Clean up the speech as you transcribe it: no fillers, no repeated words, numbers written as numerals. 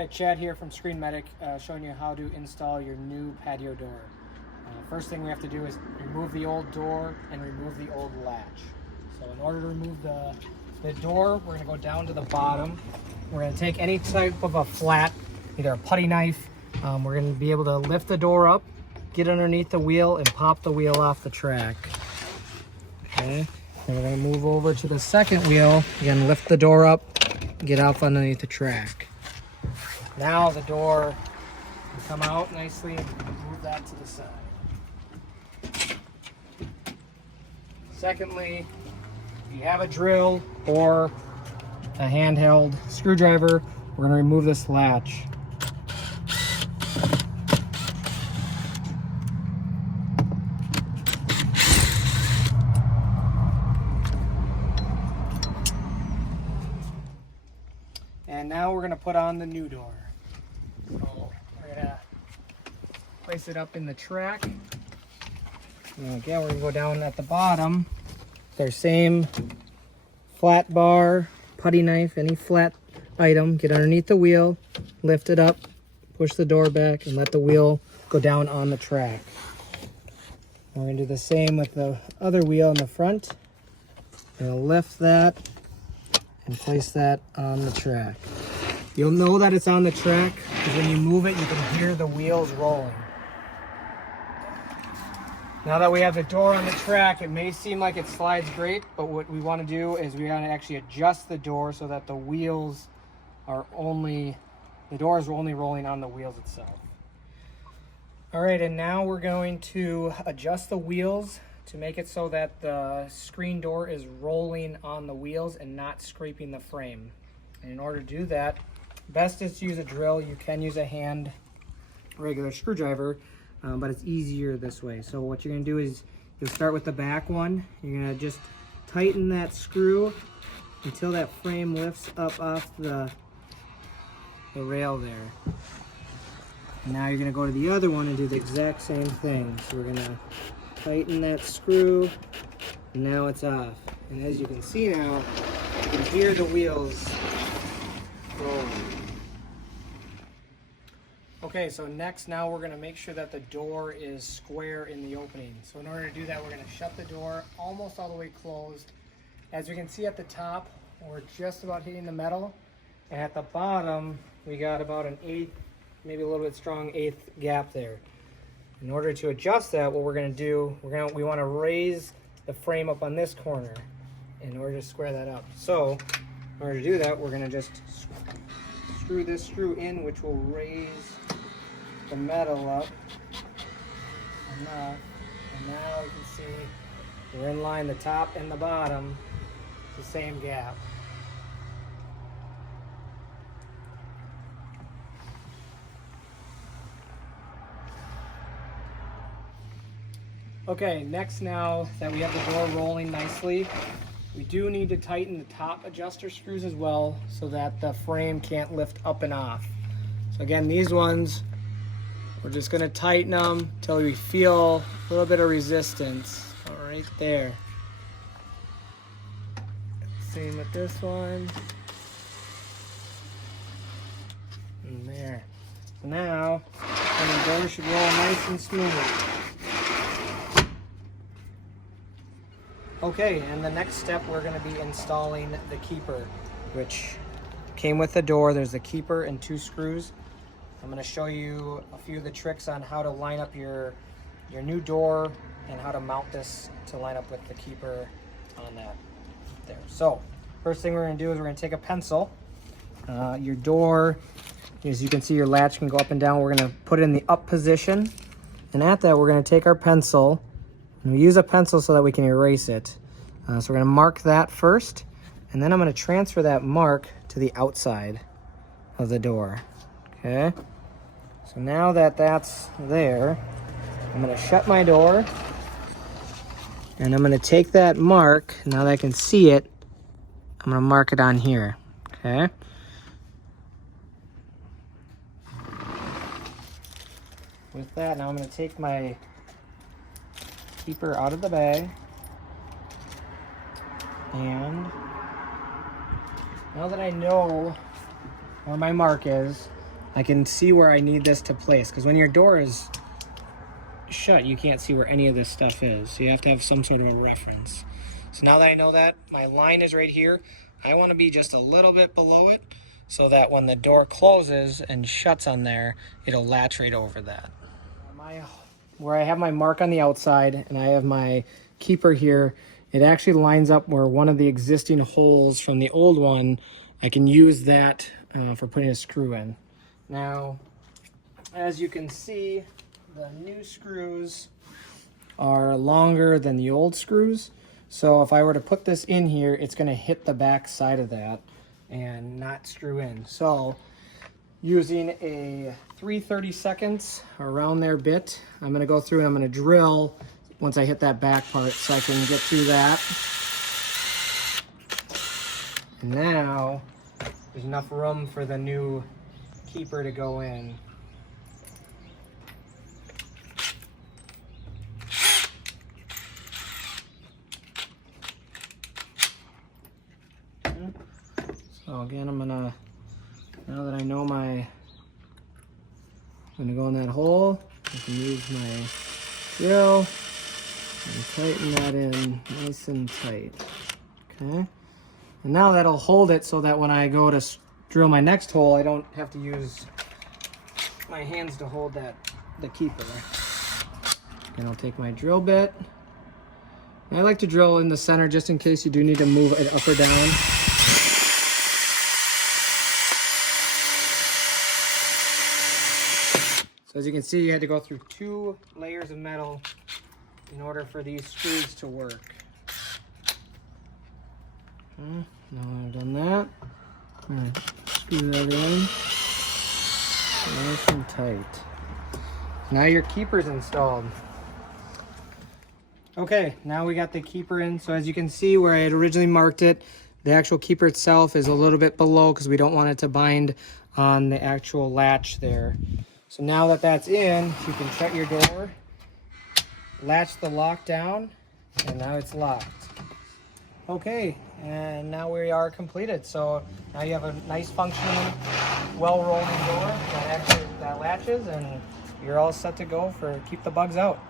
Hi, Chad here from Screen Medic, showing you how to install your new patio door. First thing we have to do is remove the old door and remove the old latch. So in order to remove the door, we're going to go down to the bottom. We're going to take any type of a flat, either a putty knife. We're going to be able to lift the door up, get underneath the wheel, and pop the wheel off the track. Okay, and we're going to move over to the second wheel. Again, lift the door up, get off underneath the track. Now the door will come out nicely and move that to the side. Secondly, if you have a drill or a handheld screwdriver, we're going to remove this latch. And now we're going to put on the new door. So we're going to place it up in the track. And again, we're going to go down at the bottom. Their same flat bar, putty knife, any flat item. Get underneath the wheel, lift it up, push the door back, and let the wheel go down on the track. We're going to do the same with the other wheel in the front. We're going to lift that and place that on the track. You'll know that it's on the track because when you move it, you can hear the wheels rolling. Now that we have the door on the track, it may seem like it slides great, but what we want to do is we want to actually adjust the door so that the wheels are only, the door is only rolling on the wheels itself. All right, and now we're going to adjust the wheels to make it so that the screen door is rolling on the wheels and not scraping the frame. And in order to do that, best is to use a drill. You can use a hand regular screwdriver, but it's easier this way. So what you're going to do is you'll start with the back one. You're going to just tighten that screw until that frame lifts up off the rail there. And now you're going to go to the other one and do the exact same thing. So we're going to tighten that screw, and now it's off. And as you can see now, you can hear the wheels rolling. Okay, so next now we're going to make sure that the door is square in the opening. So in order to do that, we're going to shut the door almost all the way closed. As you can see at the top, we're just about hitting the metal. And at the bottom, we got about an eighth, maybe a little bit strong eighth gap there. In order to adjust that, what we're going to do, we want to raise the frame up on this corner in order to square that up. So in order to do that, we're going to just screw this screw in, which will raise the metal up enough. And now you can see we're in line, the top and the bottom, the same gap. Okay, next, now that we have the door rolling nicely, we do need to tighten the top adjuster screws as well so that the frame can't lift up and off. So again, these ones, we're just going to tighten them until we feel a little bit of resistance right there. Same with this one. And there. So now, the door should roll nice and smooth. Okay, and the next step, we're going to be installing the keeper, which came with the door. There's the keeper and 2 screws. I'm going to show you a few of the tricks on how to line up your new door and how to mount this to line up with the keeper on that there. So first thing we're going to do is we're going to take a pencil. Your door, as you can see, your latch can go up and down. We're going to put it in the up position, and at that we're going to take our pencil. And we use a pencil so that we can erase it. So we're going to mark that first, and then I'm going to transfer that mark to the outside of the door. Okay? So now that that's there, I'm going to shut my door, and I'm going to take that mark. Now that I can see it, I'm going to mark it on here. Okay? With that, now I'm going to take my keeper out of the bag, and now that I know where my mark is, I can see where I need this to place, because when your door is shut, you can't see where any of this stuff is. So you have to have some sort of a reference. So now that I know that my line is right here, I want to be just a little bit below it so that when the door closes and shuts on there, it'll latch right over that. Where I have my mark on the outside and I have my keeper here, it actually lines up where one of the existing holes from the old one, I can use that for putting a screw in. Now, as you can see, the new screws are longer than the old screws. So if I were to put this in here, it's going to hit the back side of that and not screw in. So using a 3/32 around there bit, I'm going to go through and I'm going to drill once I hit that back part so I can get through that. And now there's enough room for the new keeper to go in. So again, now that I know I'm gonna go in that hole, I can use my drill and tighten that in nice and tight. Okay. And now that'll hold it so that when I go to drill my next hole, I don't have to use my hands to hold the keeper. And I'll take my drill bit. And I like to drill in the center just in case you do need to move it up or down. So as you can see, you had to go through 2 layers of metal in order for these screws to work. Okay, now I've done that, I'm going to screw that in nice and tight. Now your keeper's installed. Okay, now we got the keeper in. So as you can see where I had originally marked it, the actual keeper itself is a little bit below because we don't want it to bind on the actual latch there. So now that that's in, you can shut your door, latch the lock down, and now it's locked. Okay, and now we are completed. So now you have a nice functioning, well-rolling door that latches, and you're all set to go for keep the bugs out.